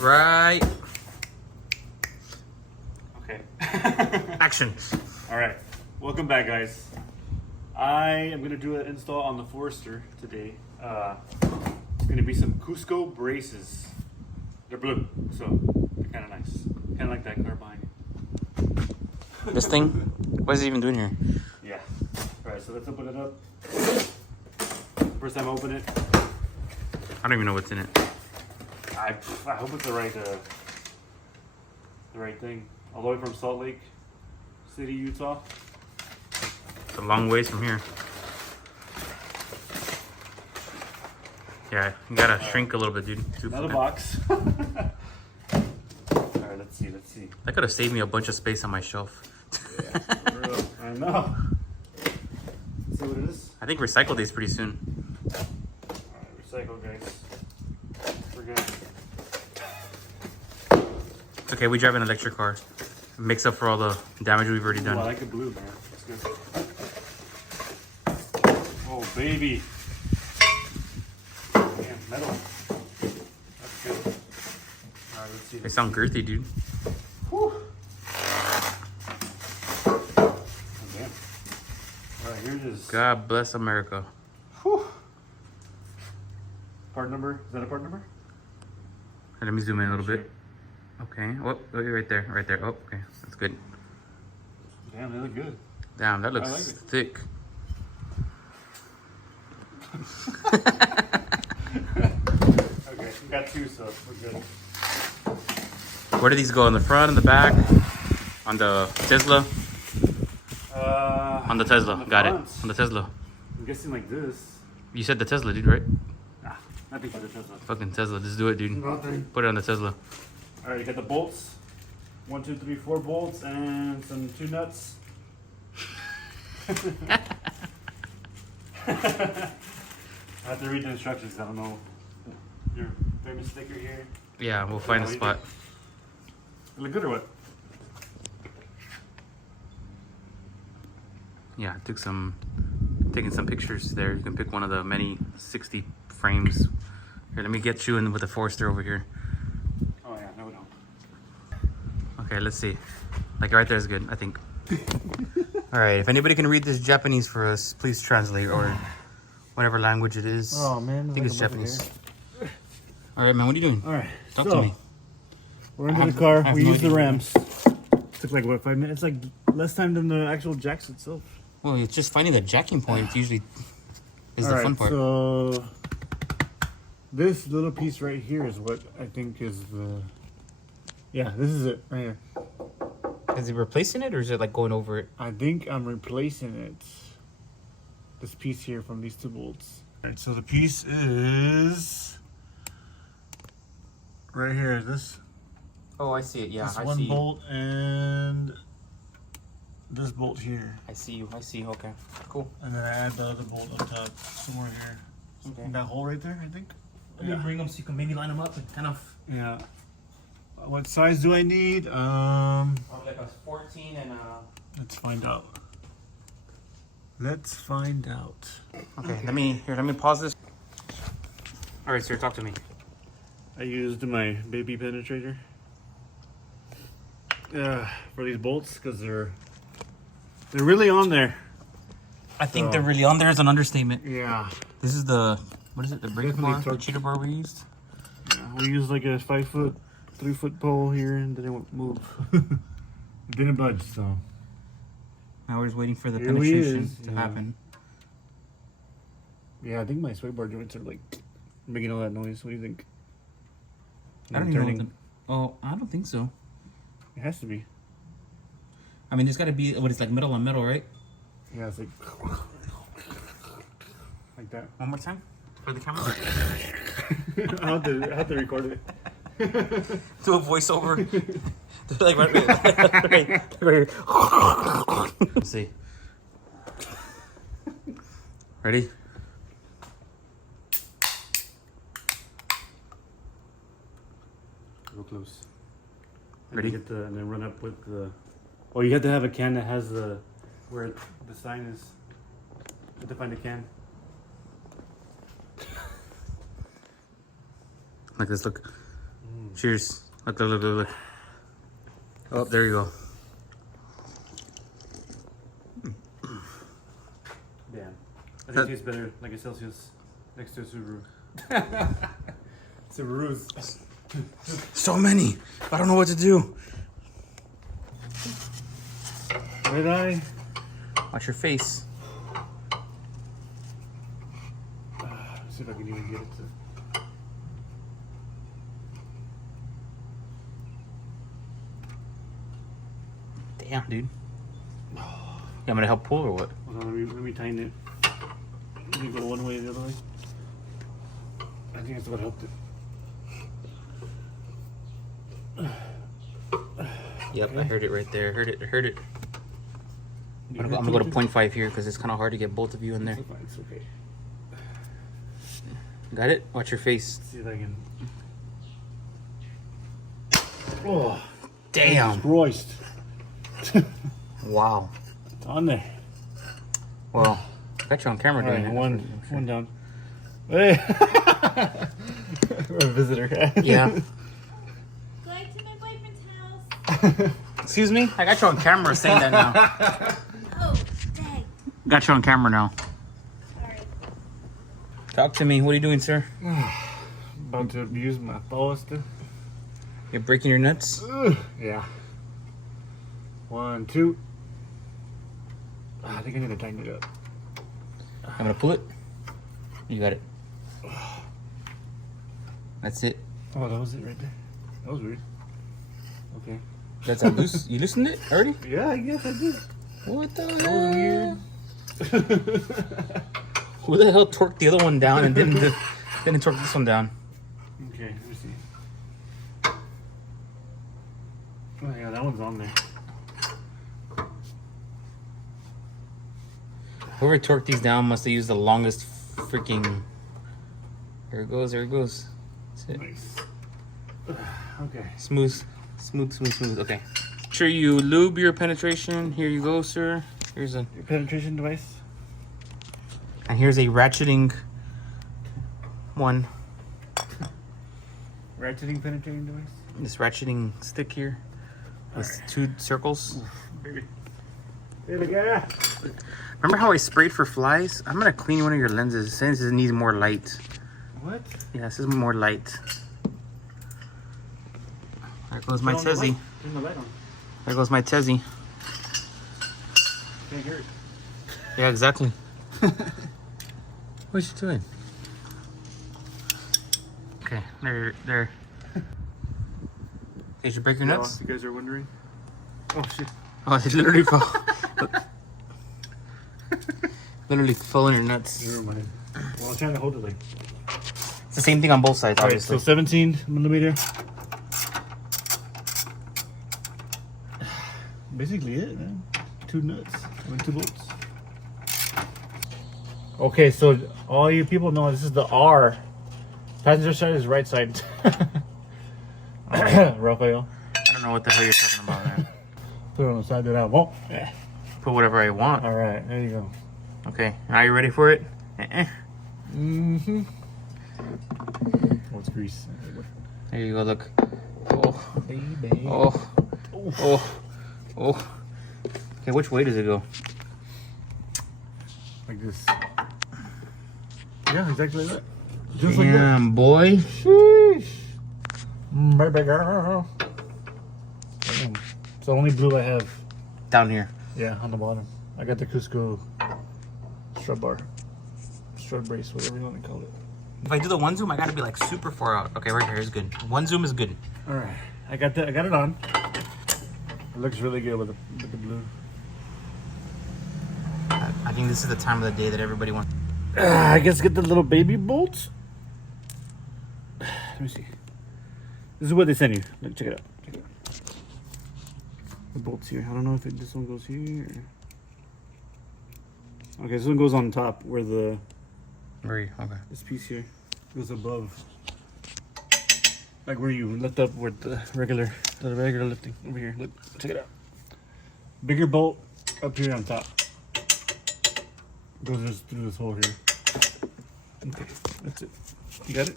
Right. Okay. Action. All right. Welcome back, guys. I am going to do an install on the Forester today. It's going to be some Cusco braces. They're blue, so they're kind of nice. Kind of like that car behind you. This thing? What is it even doing here? Yeah. All right, so let's open it up. First time I open it. I don't even know what's in it. I hope it's the right thing. All the way from Salt Lake City, Utah. It's a long ways from here. Yeah, you gotta shrink a little bit, dude. Another box. All right, let's see. That could have saved me a bunch of space on my shelf. Yeah, for real. I know. Let's see what it is. I think recycle days pretty soon. Alright, recycle, guys. We're good. It's okay, we drive an electric car. It makes up for all the damage we've already done. Ooh, I like the blue, man. It's good. Oh, baby. Man, metal. That's good. Alright, let's see. They sound girthy, dude. Whew. Oh, damn. Alright, here it is. God bless America. Whew. Part number? Is that a part number? Hey, let me zoom in a little bit. Okay. Oh, right there. Right there. Oh, okay. That's good. Damn, they look good. Damn, that looks I like it. thick. Okay, we got two, so we're good. Where do these go? On the front, in the back? On the Tesla? On the Tesla. on the Got front. it. On the Tesla. I'm guessing like this. You said the Tesla, dude, right? Nah, nothing for the Tesla. Fucking Tesla. Just do it, dude. Nothing. Put it on the Tesla. All right, you got the bolts. 1, 2, 3, 4 bolts and some 2 nuts. I have to read the instructions. I don't know. Your famous sticker here. Yeah, we'll find a spot. They look good or what? Yeah, taking some pictures there. You can pick one of the many 60 frames. Here, let me get you in with the Forester over here. Oh yeah, no, we don't. Okay, let's see. Like right there is good, I think. All right, if anybody can read this Japanese for us, please translate or whatever language it is. Oh man, I think it's Japanese. All right, man, what are you doing? All right, Talk to me. We're into the car. We no used the idea. ramps. Took like what, 5 minutes? It's like less time than the actual jacks itself. Well, it's just finding the jacking point usually is the fun part. So this little piece right here is what I think is the. Yeah, this is it right here. Is he replacing it or is it like going over it? I think I'm replacing it. This piece here from these 2 bolts. Alright, so the piece is right here. This Oh, I see it. Yeah, this I one see. bolt and this bolt here. I see you. I see. Okay, cool. And then I add the other bolt on top somewhere here. Okay. In that hole right there, I think. Let me bring them so you can maybe line them up and kind of. Yeah. What size do I need? Probably like a 14 and Let's find out. Let's find out. Okay, let me pause this. All right, sir, talk to me. I used my baby penetrator for these bolts because they're really on there. I think they're really on there is an understatement. Yeah. This is the what is it? The brake Definitely bar, the torque. cheater bar we used. Yeah, we used like a 5 foot, 3 foot pole here, and then it won't move. It didn't budge, so. Now we're just waiting for the Here we penetration is, to yeah. happen. Yeah, I think my sway bar joints are like making all that noise. What do you think? I don't even know. Oh, I don't think so. It has to be. I mean, there's got to be what is like metal on metal, right? Yeah, it's like that. One more time for the camera. I have to record it. Do a voiceover. Like right here. Let's see. Ready? Real close. Ready? Get the, and then run up with the. Oh, you have to have a can that has the where the sign is. You have to find a can. Like this, look. Cheers. Look. Oh, there you go. Damn. I think it tastes better like a Celsius next to a Subaru. Subarus. So many. I don't know what to do. Red eye. Watch your face. Let's see if I can even get it to. Damn, dude. Yeah, I'm gonna help pull or what? Hold on, let me tighten it. Let me go one way or the other way. I think that's what helped it. Yep, I heard it right there. Heard it. I'm gonna go to 0.5 here because it's kind of hard to get both of you in there. It's okay. Got it? Watch your face. Let's see if I can. Oh, Damn. Christ. Wow. It's on there. Well, I got you on camera doing it. One down. Hey. We're a visitor. Yeah. Going to my boyfriend's house. Excuse me? I got you on camera saying that now. Oh, dang. Got you on camera now. Sorry. Talk to me. What are you doing, sir? About to abuse my powers too. You're breaking your nuts? Yeah. 1, 2. I think I need to tighten it up. I'm gonna pull it. You got it. That's it. Oh, that was it right there. That was weird. Okay. That's how loose. You loosened it already? Yeah, I guess I did. What the That hell? was weird. Who the hell torqued the other one down and didn't torque this one down? Okay, let me see. Oh yeah, that one's on there. Whoever torqued these down must have used the longest freaking. There it goes. That's it. Nice. Okay. Smooth. Okay. Sure you lube your penetration. Here you go, sir. Here's a Your penetration device. and here's a ratcheting one. Ratcheting penetrating device. This ratcheting stick here with Alright. 2 circles. Baby. There we go. Remember how I sprayed for flies? I'm gonna clean one of your lenses since it needs more light. What? Yeah, this is more light. There goes my Turn the tezzy. light- Turn the light on. There goes my tezzy. Can't hear it. Yeah, exactly. What's she doing? Okay, there. Did you break your nuts? You guys are wondering. Oh shit. Oh, it literally fell. Literally fell in your nuts. Never mind. Well, I'm trying to hold it like. It's the same thing on both sides, Alright, obviously. so 17 millimeter. Basically it, man. 2 nuts. 2 bolts. Okay, so all you people know this is the R. Passenger side is right side. Rafael. I don't know what the hell you're talking about, man. Put it on the side that I want. Put whatever I want. Alright, there you go. Okay, are you ready for it? Mm-hmm. Oh, it's grease. There you go, look. Oh, Baby. oh, oh. Okay, which way does it go? Like this. Yeah, exactly like that. Just like that. Damn, boy. Sheesh. Baby girl. Damn. It's the only blue I have. Down here. Yeah, on the bottom. I got the Cusco strut bar. Strut brace, whatever you want to call it. If I do the one zoom, I gotta be like super far out. Okay, right here is good. One zoom is good. Alright. I got it on. It looks really good with the blue. I think this is the time of the day that everybody wants. I guess get the little baby bolts. Let me see. This is what they send you. Look, check it out. The bolts here. I don't know if this one goes here. Okay, this one goes on top where the Okay. this piece here goes above, like where you lift up with the regular lifting over here. Look, check it out. Bigger bolt up here on top. Goes just through this hole here. Okay, that's it. You got it.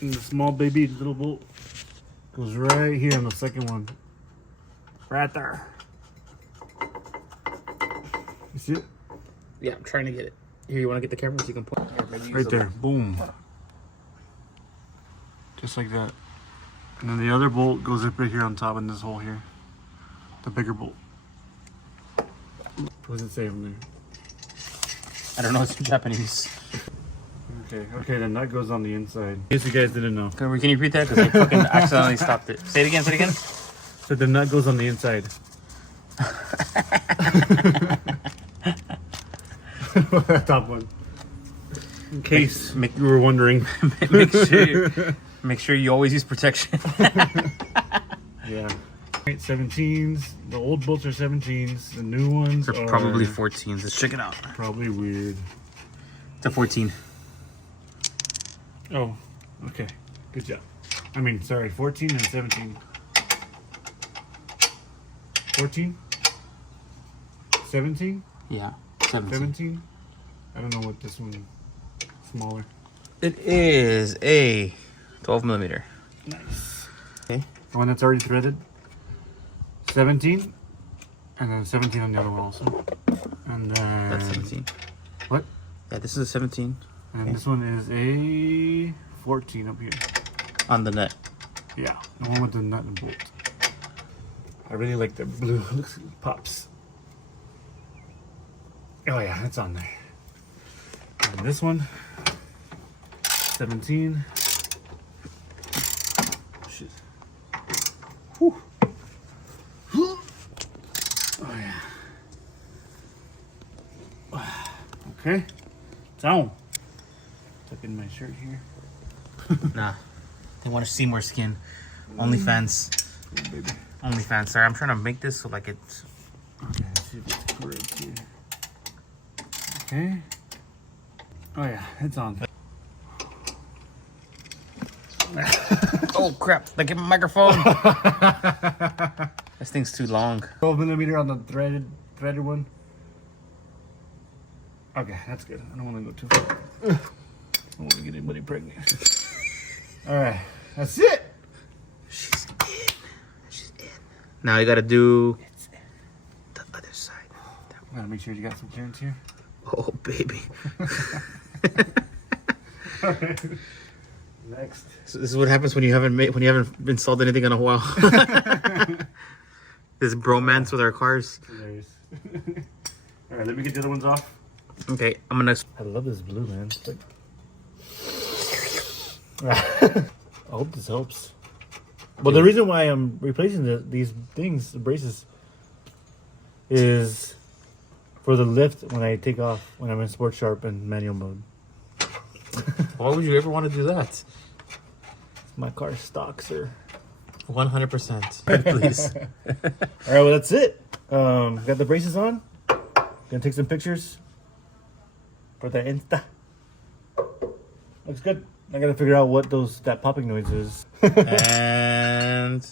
And the small baby little bolt Goes right here on the second one. Right there. You see it? Yeah, I'm trying to get it. Here, you want to get the camera so you can point? Here, maybe use Right the- there. Boom. Just like that. And then the other bolt goes up right here on top in this hole here. The bigger bolt. What does it say on there? I don't know, it's in Japanese. Okay, then that goes on the inside. In case you guys didn't know. Can you repeat that? Because I fucking accidentally stopped it. Say it again, say it again. So the nut goes on the inside. Top one. In case you were wondering. make sure you always use protection. Yeah. 17s. The old bolts are 17s. The new ones They're are probably 14s. Let's check it out. probably weird. It's a 14. Oh, okay. Good job. I mean, sorry, 14 and 17. 14? 17? Yeah, 17. 17? I don't know what this one smaller. It is a 12 millimeter. Nice. Okay. The one that's already threaded. 17. And then 17 on the other one also. And then... That's 17. What? Yeah, this is a 17 And this one is a 14 up here. on the net. Yeah, the one with the nut and bolt. I really like the blue. Looks pops. Oh yeah, it's on there. And this one, 17. Shit. Whew. Oh yeah. Okay. It's on. Tuck in my shirt here. Nah, they want to see more skin. OnlyFans. Oh, baby. OnlyFans. Sorry, I'm trying to make this so like it's. Okay, let's see if it's correct here. Okay. Oh yeah, it's on. Oh crap! Like a microphone. This thing's too long. 12 millimeter on the threaded one. Okay, that's good. I don't want to go too far. I don't want to get anybody pregnant. All right, that's it. She's in. She's in. Now you gotta do the other side. Gotta make sure you got some clearance here. Oh baby. All right. Next. So this is what happens when you haven't installed anything in a while. This bromance with our cars. Hilarious. All right, let me get the other ones off. Okay, I'm gonna. I love this blue, man. It's like... I hope this helps. Well, the reason why I'm replacing these things, the braces, is for the lift when I take off, when I'm in Sport Sharp and manual mode. Why would you ever want to do that? My car stock, sir. 100%. Please. All right, well, that's it. Got the braces on. Gonna take some pictures for the Insta. Looks good. I gotta figure out what that popping noise is. And